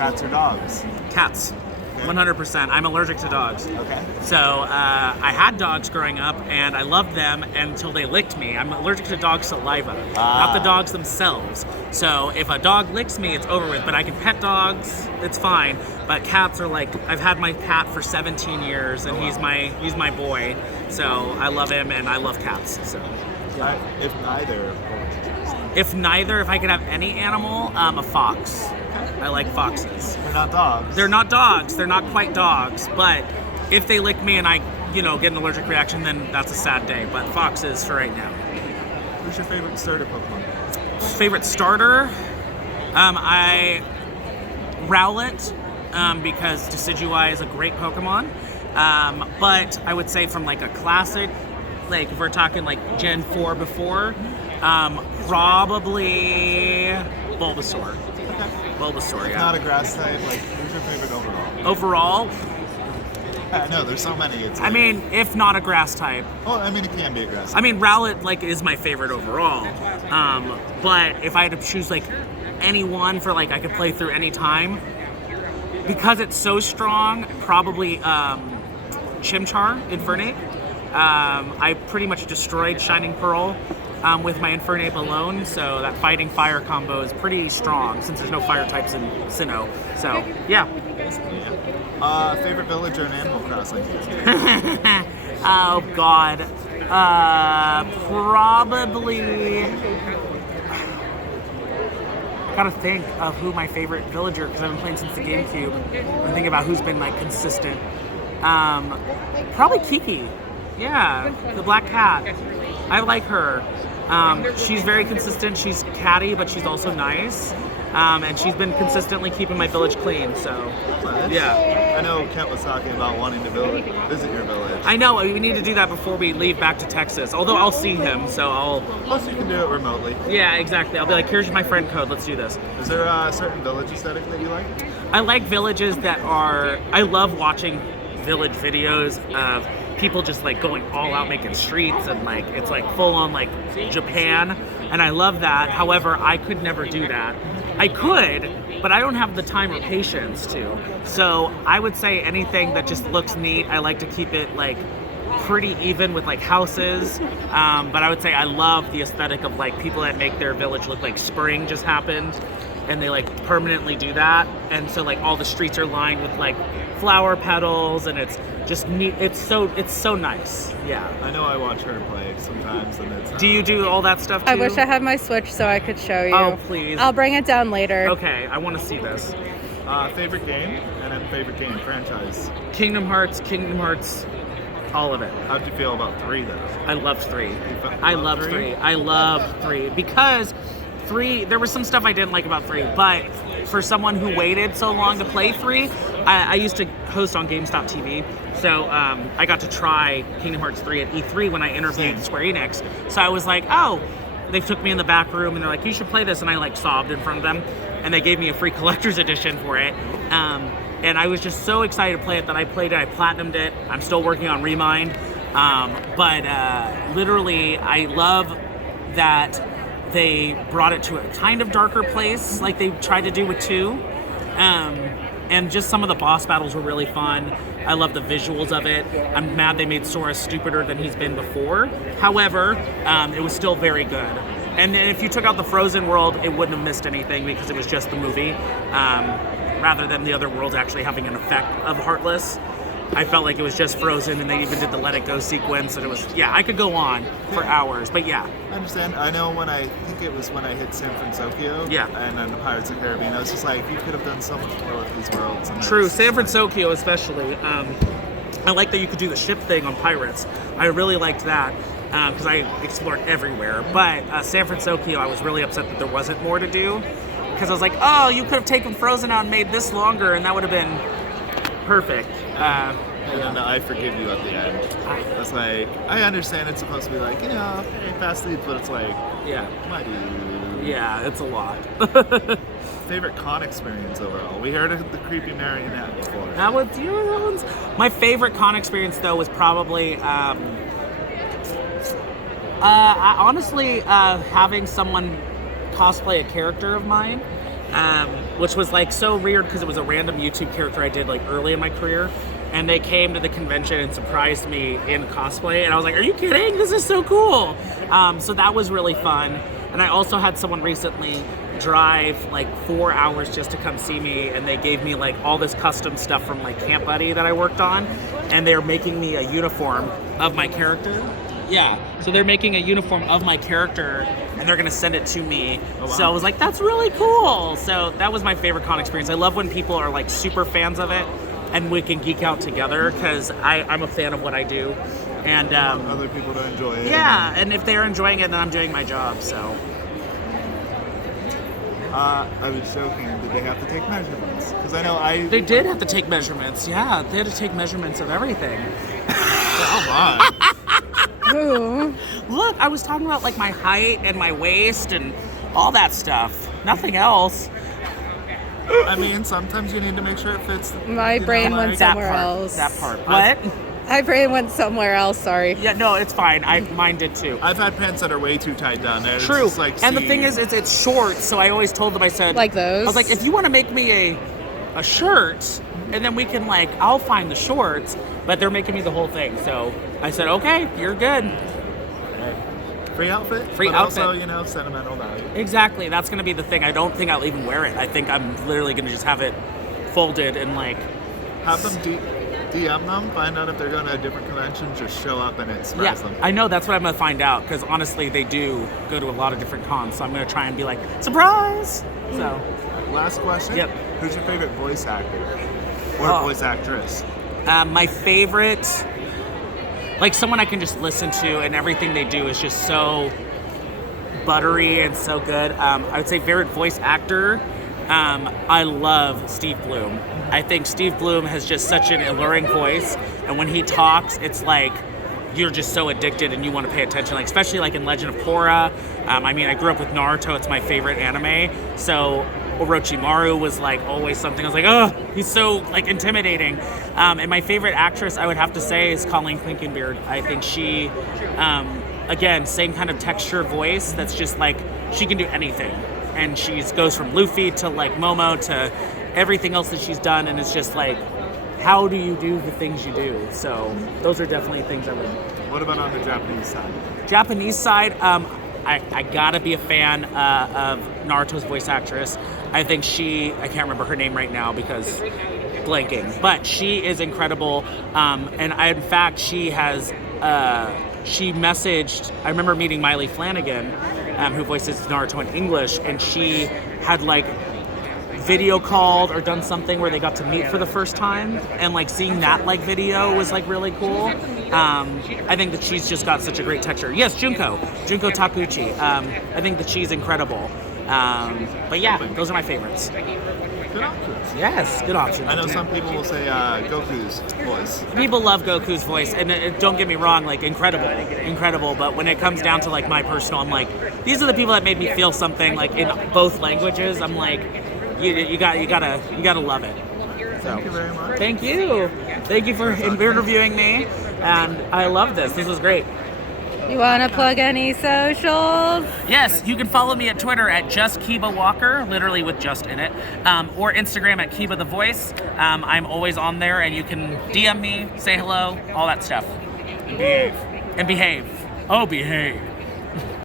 Cats or dogs? Cats. 100%. I'm allergic to dogs. Okay. So I had dogs growing up, and I loved them until they licked me. I'm allergic to dog saliva, not the dogs themselves. So if a dog licks me, it's over with. But I can pet dogs, it's fine. But cats are like, I've had my cat for 17 years, and he's my boy. So I love him, and I love cats. So If neither, if I could have any animal, a fox. I like foxes. they're not dogs. They're not dogs. They're not quite dogs. But if they lick me and I, get an allergic reaction, then that's a sad day. But foxes for right now. Who's your favorite starter Pokemon? Favorite starter? I Rowlet, because Decidueye is a great Pokemon. But I would say from like a classic, like if we're talking like Gen 4 before, probably Bulbasaur. Bulbasaur, yeah. Not a grass type. Like, who's your favorite overall? Overall, I know there's so many. It's I mean, if not a grass type. well, I mean, it can be a grass. I mean, Rowlet is my favorite overall. But if I had to choose any one for I could play through any time, because it's so strong, probably Chimchar, Infernape. I pretty much destroyed Shining Pearl with my Infernape alone, so that fighting fire combo is pretty strong since there's no fire types in Sinnoh. So, yeah. Favorite villager in Animal Crossing? Oh, God. Probably... Gotta think of who my favorite villager, because I've been playing since the GameCube. I'm thinking about who's been consistent. Probably Kiki. Yeah, the black cat. I like her. She's very consistent. She's catty, but she's also nice. And she's been consistently keeping my village clean, so yeah. I know Kent was talking about wanting to visit your village. I know, we need to do that before we leave back to Texas. Although I'll see him, so I'll... Plus you can do it remotely. Yeah, exactly. I'll be like, here's my friend code, let's do this. Is there a certain village aesthetic that you like? I like villages that are... I love watching village videos of people just going all out making streets and it's full on Japan, and I love that. However, I could never do that. I could, but I don't have the time or patience to. So I would say anything that just looks neat. I like to keep it pretty even with houses. But I would say I love the aesthetic of people that make their village look like spring just happened, and they permanently do that. And so all the streets are lined with flower petals, and it's just neat. It's so nice. Yeah. I know I watch her play sometimes, and it's. Do you do all that stuff too? I wish I had my Switch so I could show you. Oh, please. I'll bring it down later. Okay, I want to see this. Favorite game, and then favorite game franchise. Kingdom Hearts, all of it. How'd you feel about 3 though? I loved 3. I loved 3. I loved 3 because 3. There was some stuff I didn't like about 3, but for someone who waited so long to play 3, I used to host on GameStop TV, so I got to try Kingdom Hearts 3 at E3 when I interviewed Square Enix. So I was like, oh, they took me in the back room and they're like, you should play this, and I sobbed in front of them, and they gave me a free collector's edition for it. And I was just so excited to play it that I played it, I platinumed it. I'm still working on Remind, but literally I love that they brought it to a kind of darker place like they tried to do with 2. And just some of the boss battles were really fun. I love the visuals of it. I'm mad they made Sora stupider than he's been before. However, it was still very good. And then if you took out the Frozen world, it wouldn't have missed anything because it was just the movie, rather than the other worlds actually having an effect of Heartless. I felt like it was just Frozen, and they even did the Let It Go sequence, and it was, I could go on for hours, but yeah. I understand. I know when I hit San Francisco, and then the Pirates of the Caribbean, I was just like, you could have done so much more with these worlds. And True, San Francisco especially. I like that you could do the ship thing on Pirates. I really liked that, because I explored everywhere, but San Francisco, I was really upset that there wasn't more to do, because I was like, oh, you could have taken Frozen out and made this longer, and that would have been perfect. And then the I Forgive You at the end. It's I understand it's supposed to be fast leads, but it's my dude. Yeah, it's a lot. Favorite con experience overall? We heard of the creepy marionette before. That was my favorite con experience though was probably honestly having someone cosplay a character of mine. which was like so weird because it was a random YouTube character I did like early in my career. And they came to the convention and surprised me in cosplay. And I was like, are you kidding? This is so cool. So that was really fun. And I also had someone recently drive like 4 hours just to come see me. And they gave me like all this custom stuff from like Camp Buddy that I worked on. And they're making me a uniform of my character. Yeah, so they're making a uniform of my character and they're gonna send it to me. Oh, wow. So I was like, that's really cool. So that was my favorite con experience. I love when people are like super fans of it and we can geek out together because I'm a fan of what I do. And other people to enjoy it. Yeah, and if they're enjoying it, then I'm doing my job, so. I was joking, did they have to take measurements? Because I know They did have to take measurements, yeah. They had to take measurements of everything. Come on. Ooh. Look, I was talking about like my height and my waist and all that stuff. Nothing else. I mean, sometimes you need to make sure it fits. My brain went somewhere else. That part. What? My brain went somewhere else, sorry. Yeah, no, it's fine. Mine did too. I've had pants that are way too tight down there. True. It's like, and the thing is, it's short, so I always told them, I said... Like those? I was like, if you want to make me a shirt, and then we can like, I'll find the shorts, but they're making me the whole thing. So I said, okay, you're good. Free outfit? Free but outfit. Also, sentimental value. Exactly. That's going to be the thing. I don't think I'll even wear it. I think I'm literally going to just have it folded and like... Have them DM them, find out if they're going to a different convention, just show up and express them. I know, that's what I'm going to find out, because honestly, they do go to a lot of different cons, so I'm going to try and be like, surprise! So. Last question. Yep. Who's your favorite voice actor? Or voice actress? My favorite... Like someone I can just listen to and everything they do is just so buttery and so good. I would say favorite voice actor. I love Steve Bloom. I think Steve Bloom has just such an alluring voice, and when he talks, it's like you're just so addicted and you want to pay attention. Like especially like in Legend of Korra. I mean, I grew up with Naruto. It's my favorite anime. So Orochimaru was like always something. I was like, oh, he's so like intimidating. And my favorite actress, I would have to say, is Colleen Clinkenbeard. I think she, again, same kind of texture voice. That's just like she can do anything, and she goes from Luffy to like Momo to everything else that she's done, and it's just like, how do you do the things you do? So those are definitely things I would. What about on the Japanese side? Japanese side, I gotta be a fan of Naruto's voice actress. I think I can't remember her name right now because blanking, but she is incredible. And in fact, she messaged, I remember meeting Miley Flanagan, who voices Naruto in English, and she had like video called or done something where they got to meet for the first time, and like seeing that like video was like really cool. I think that she's just got such a great texture. Yes, Junko Takuchi. I think that she's incredible. But yeah, those are my favorites. Good options. Yes, good options. I know some people will say Goku's voice. People love Goku's voice, and don't get me wrong, like incredible. But when it comes down to like my personal, I'm like, these are the people that made me feel something like in both languages. I'm like, you gotta love it. So, thank you very much. Thank you for interviewing me, and I love this. This was great. You want to plug any socials? Yes, you can follow me at Twitter at just Kiba Walker, literally with just in it, or Instagram at Kiba the Voice. I'm always on there, and you can DM me, say hello, all that stuff. And behave. Oh, behave.